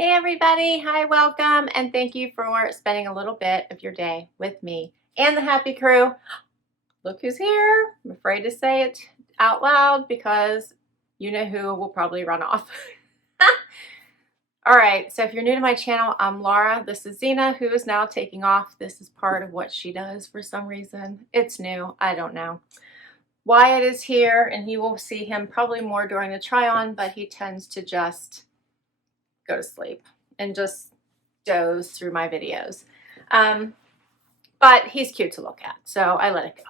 Hey everybody, hi, welcome, and thank you for spending a little bit of your day with me and the happy crew. Look who's here. I'm afraid to say it out loud because you know who will probably run off. All right, so if you're new to my channel, I'm Laura. This is Zena, who is now taking off. This is part of what she does for some reason. It's new, I don't know. Wyatt is here, and you will see him probably more during the try-on, but he tends to just go to sleep and just doze through my videos. But he's cute to look at, so I let it go.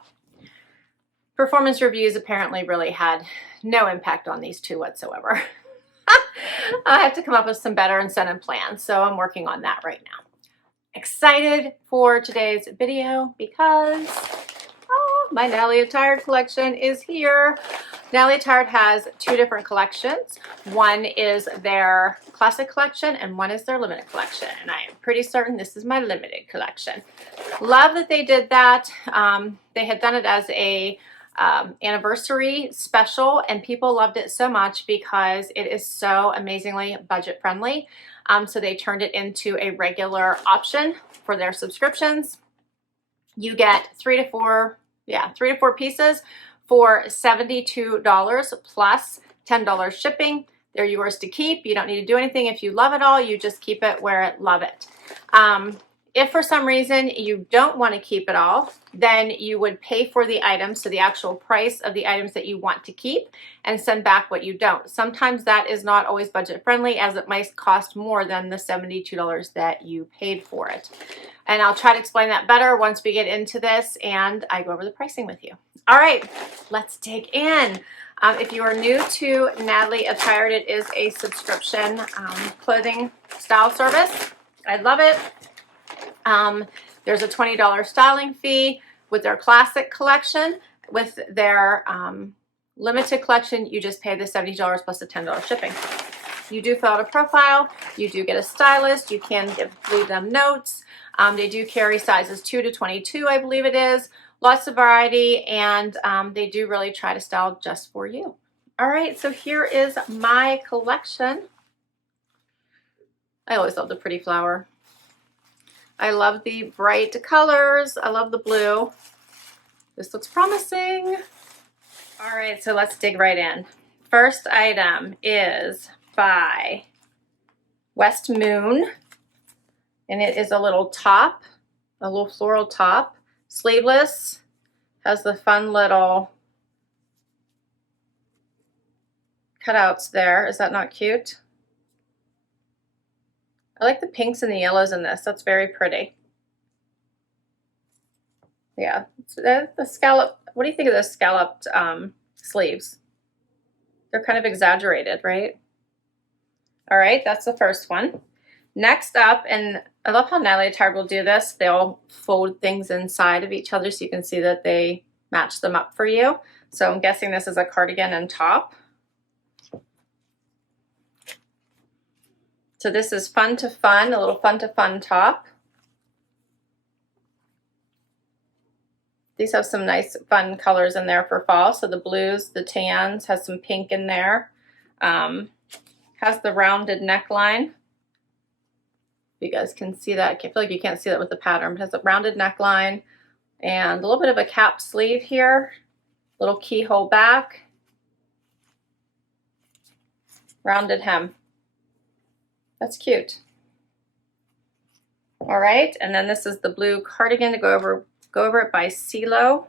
Performance reviews apparently really had no impact on these two whatsoever. I have to come up with some better incentive plans, so I'm working on that right now. Excited for today's video because my Natalie Attired collection is here. Natalie Attired has two different collections. One is their classic collection and one is their limited collection. And I am pretty certain this is my limited collection. Love that they did that. They had done it as a anniversary special and people loved it so much because it is so amazingly budget friendly. So they turned it into a regular option for their subscriptions. You get three to four pieces for $72 plus $10 shipping. They're yours to keep. You don't need to do anything. If you love it all, you just keep it where it love it. If for some reason you don't want to keep it all, then you would pay for the items, so the actual price of the items that you want to keep, and send back what you don't. Sometimes that is not always budget friendly, as it might cost more than the $72 that you paid for it. And I'll try to explain that better once we get into this and I go over the pricing with you. All right, let's dig in. If you are new to Natalie Attired, it is a subscription clothing style service. I love it. There's a $20 styling fee with their classic collection. With their limited collection, you just pay the $70 plus the $10 shipping. You do fill out a profile. You do get a stylist. You can leave them notes. They do carry sizes 2 to 22, I believe it is. Lots of variety, and they do really try to style just for you. All right, so here is my collection. I always love the pretty flower. I love the bright colors. I love the blue. This looks promising. All right, so let's dig right in. First item is by Westmoon, and it is a little top, a little floral top, sleeveless, has the fun little cutouts there. Is that not cute? I like the pinks and the yellows in this. That's very pretty. Yeah, the scallop. What do you think of the scalloped sleeves? They're kind of exaggerated, right? All right, that's the first one. Next up, and I love how Natalie Attired will do this. They'll fold things inside of each other so you can see that they match them up for you. So I'm guessing this is a cardigan and top. So this is fun to fun, a little fun to fun top. These have some nice fun colors in there for fall. So the blues, the tans, has some pink in there. Has the rounded neckline. You guys can see that. I feel like you can't see that with the pattern. It has a rounded neckline and a little bit of a cap sleeve here. Little keyhole back. Rounded hem. That's cute. All right, and then this is the blue cardigan to go over it by Cielo.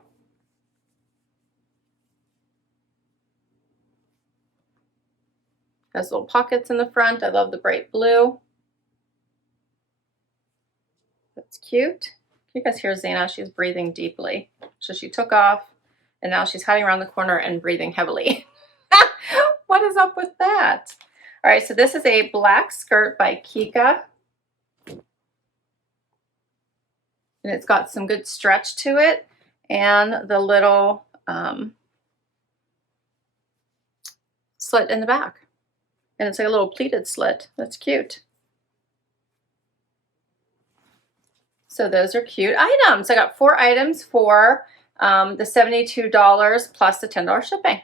Has little pockets in the front. I love the bright blue. That's cute. You guys hear Zena? She's breathing deeply. So she took off, and now she's hiding around the corner and breathing heavily. What is up with that? All right, so this is a black skirt by Kika. And it's got some good stretch to it. And the little slit in the back. And it's like a little pleated slit. That's cute. So those are cute items. I got 4 items for the $72 plus the $10 shipping.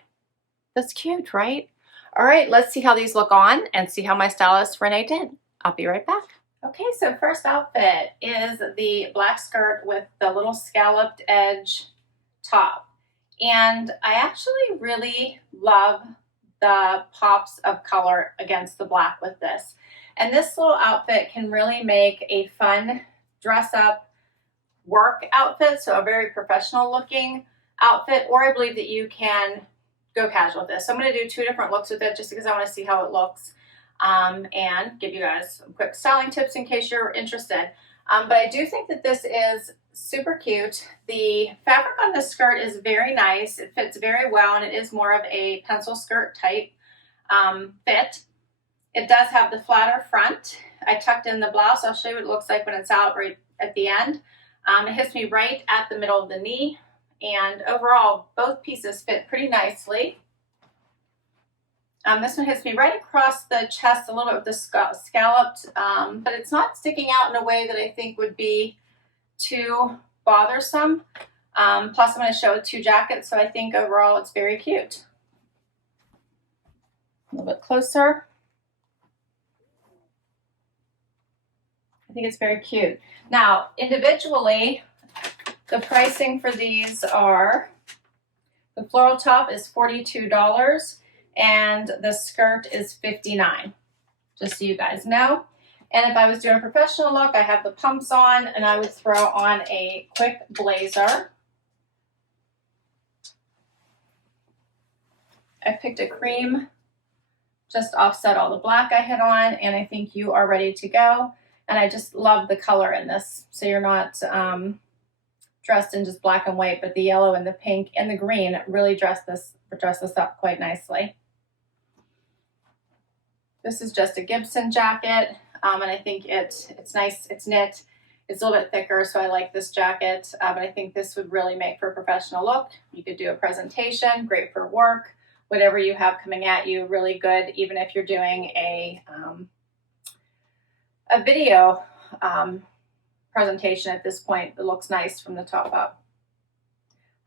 That's cute, right? All right, let's see how these look on and see how my stylist Renee did. I'll be right back. Okay, so first outfit is the black skirt with the little scalloped edge top. And I actually really love the pops of color against the black with this. And this little outfit can really make a fun dress up work outfit, so a very professional looking outfit, or I believe that you can go casual with this. So I'm going to do 2 different looks with it just because I want to see how it looks and give you guys some quick styling tips in case you're interested. But I do think that this is super cute. The fabric on this skirt is very nice. It fits very well, and it is more of a pencil skirt type fit. It does have the flatter front. I tucked in the blouse. I'll show you what it looks like when it's out right at the end. It hits me right at the middle of the knee, and overall both pieces fit pretty nicely. This one hits me right across the chest a little bit with the scalloped, but it's not sticking out in a way that I think would be too bothersome. Plus I'm going to show 2 jackets, so I think overall it's very cute. A little bit closer. I think it's very cute. Now, individually, the pricing for these are, the floral top is $42 and the skirt is $59, just so you guys know. And if I was doing a professional look, I have the pumps on, and I would throw on a quick blazer. I picked a cream, just offset all the black I had on, and I think you are ready to go. And I just love the color in this. So you're not dressed in just black and white, but the yellow and the pink and the green really dress this up quite nicely. This is just a Gibson jacket, and I think it's nice. It's knit. It's a little bit thicker, so I like this jacket, but I think this would really make for a professional look. You could do a presentation, great for work, whatever you have coming at you, really good, even if you're doing a video presentation at this point. It looks nice from the top up.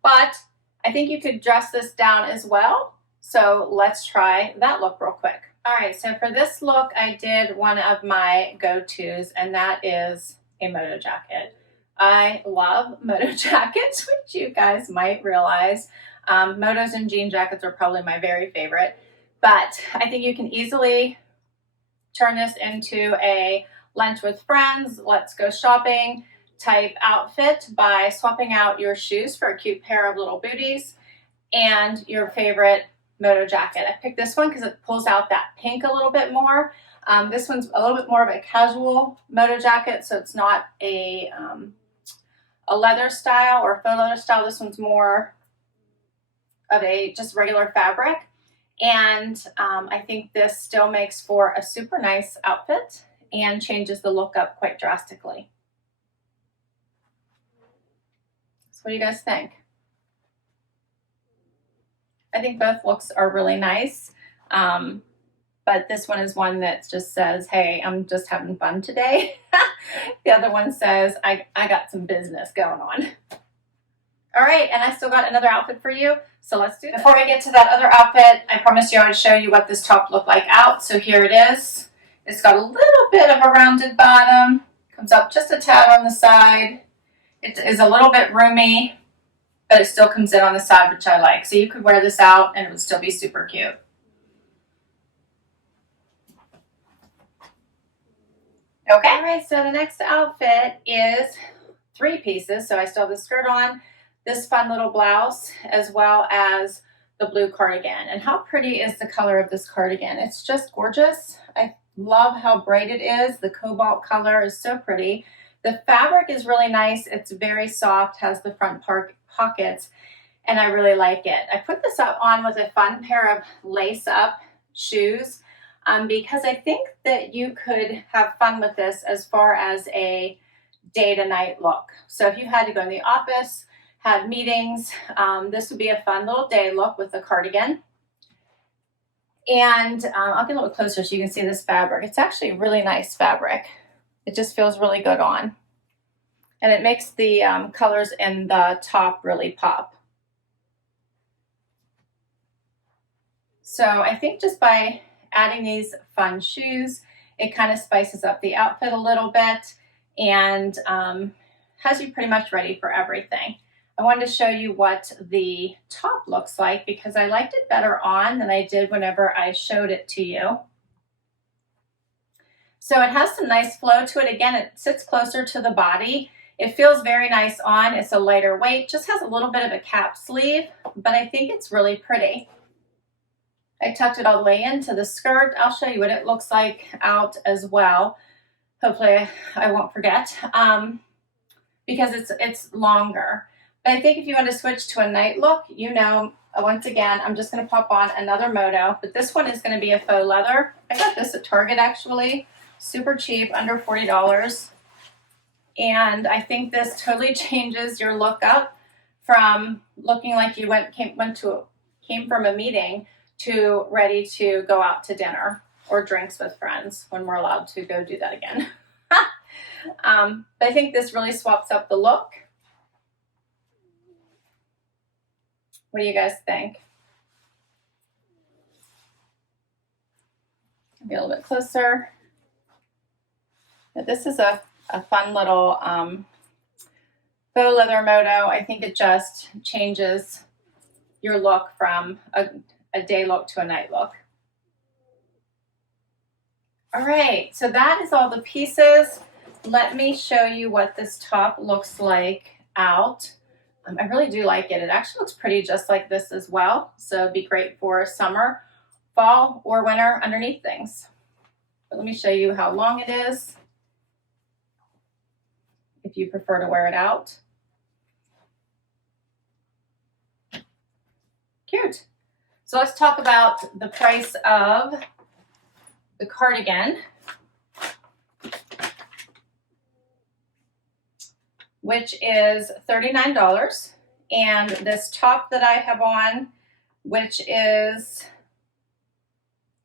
But I think you could dress this down as well. So let's try that look real quick. All right, so for this look, I did one of my go-tos, and that is a Moto Jacket. I love Moto Jackets, which you guys might realize. Motos and jean jackets are probably my very favorite, but I think you can easily turn this into a lunch with friends, let's go shopping type outfit by swapping out your shoes for a cute pair of little booties and your favorite Moto Jacket. I picked this one because it pulls out that pink a little bit more. This one's a little bit more of a casual Moto Jacket, so it's not a leather style or faux leather style. This one's more of a just regular fabric. And I think this still makes for a super nice outfit and changes the look up quite drastically. So what do you guys think? I think both looks are really nice, but this one is one that just says, hey, I'm just having fun today. The other one says, I got some business going on. All right, and I still got another outfit for you, so let's do that. Before I get to that other outfit, I promised you I would show you what this top looked like out, so here it is. It's got a little bit of a rounded bottom, comes up just a tad on the side. It is a little bit roomy, but it still comes in on the side, which I like. So you could wear this out and it would still be super cute. Okay, all right, so the next outfit is 3 pieces. So I still have the skirt on, this fun little blouse, as well as the blue cardigan. And how pretty is the color of this cardigan? It's just gorgeous. I love how bright it is. The cobalt color is so pretty. The fabric is really nice. It's very soft, has the front pockets, and I really like it. I put this up on with a fun pair of lace-up shoes because I think that you could have fun with this as far as a day-to-night look. So if you had to go in the office, had meetings, this would be a fun little day look with the cardigan. And I'll get a little closer so you can see this fabric. It's actually really nice fabric. It just feels really good on. And it makes the colors in the top really pop. So I think just by adding these fun shoes It kind of spices up the outfit a little bit and has you pretty much ready for everything. I wanted to show you what the top looks like because I liked it better on than I did whenever I showed it to you. So it has some nice flow to it. Again, it sits closer to the body. It feels very nice on. It's a lighter weight, just has a little bit of a cap sleeve, but I think it's really pretty. I tucked it all the way into the skirt. I'll show you what it looks like out as well. Hopefully I won't forget because it's longer. But I think if you want to switch to a night look, you know, once again, I'm just going to pop on another Moto, but this one is going to be a faux leather. I got this at Target actually. Super cheap, under $40. And I think this totally changes your look up from looking like you came from a meeting to ready to go out to dinner or drinks with friends when we're allowed to go do that again. But I think this really swaps up the look. What do you guys think? Be a little bit closer. This is a fun little faux leather Moto. I think it just changes your look from a day look to a night look. All right, so that is all the pieces. Let me show you what this top looks like out. I really do like it. It actually looks pretty just like this as well. So it'd be great for summer, fall, or winter underneath things. But let me show you how long it is, if you prefer to wear it out. Cute. So let's talk about the price of the cardigan, which is $39. And this top that I have on, which is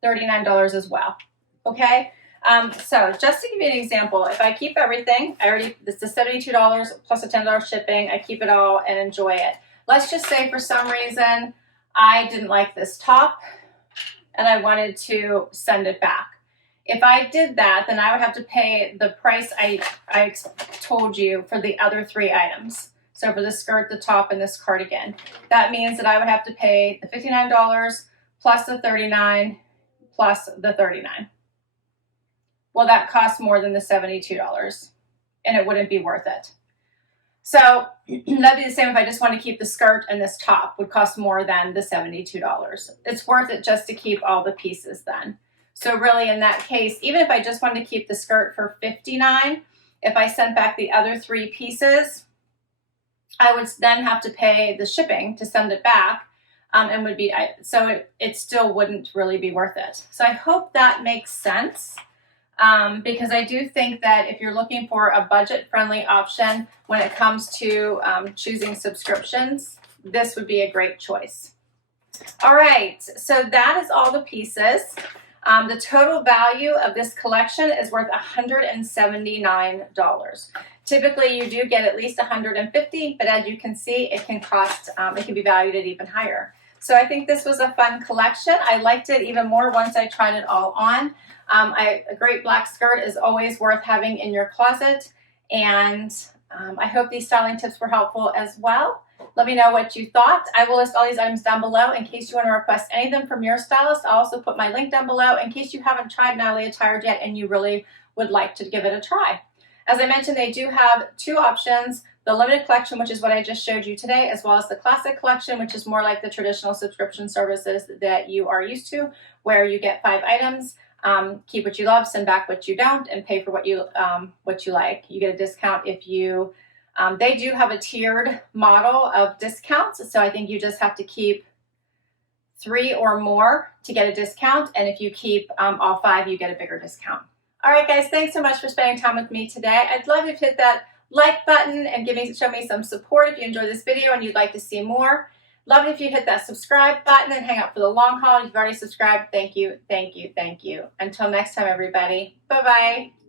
$39 as well. Okay. So just to give you an example, if I keep everything, this is $72 plus a $10 shipping. I keep it all and enjoy it. Let's just say for some reason I didn't like this top and I wanted to send it back. If I did that, then I would have to pay the price I told you for the other 3 items. So for the skirt, the top, and this cardigan. That means that I would have to pay the $59 plus the $39 plus the $39. Well, that costs more than the $72 and it wouldn't be worth it. So that'd be the same if I just want to keep the skirt and this top, would cost more than the $72. It's worth it just to keep all the pieces then. So really in that case, even if I just wanted to keep the skirt for $59, if I sent back the other 3 pieces, I would then have to pay the shipping to send it back. And would be, so it still wouldn't really be worth it. So I hope that makes sense. Because I do think that if you're looking for a budget-friendly option when it comes to choosing subscriptions, this would be a great choice. All right, so that is all the pieces. The total value of this collection is worth $179. Typically, you do get at least $150, but as you can see, it can cost, it can be valued at even higher. So I think this was a fun collection. I liked it even more once I tried it all on. A great black skirt is always worth having in your closet, and I hope these styling tips were helpful as well. Let me know what you thought. I will list all these items down below in case you want to request any of them from your stylist. I'll also put my link down below in case you haven't tried Natalie Attired yet and you really would like to give it a try. As I mentioned, they do have 2 options. The limited collection, which is what I just showed you today, as well as the classic collection, which is more like the traditional subscription services that you are used to, where you get 5 items. Keep what you love, send back what you don't, and pay for what you like. You get a discount if you, they do have a tiered model of discounts, so I think you just have to keep 3 or more to get a discount, and if you keep all 5, you get a bigger discount. All right, guys, thanks so much for spending time with me today. I'd love if you hit that like button and show me some support if you enjoyed this video and you'd like to see more. Love it if you hit that subscribe button and hang out for the long haul. If you've already subscribed, thank you, thank you, thank you. Until next time, everybody. Bye-bye.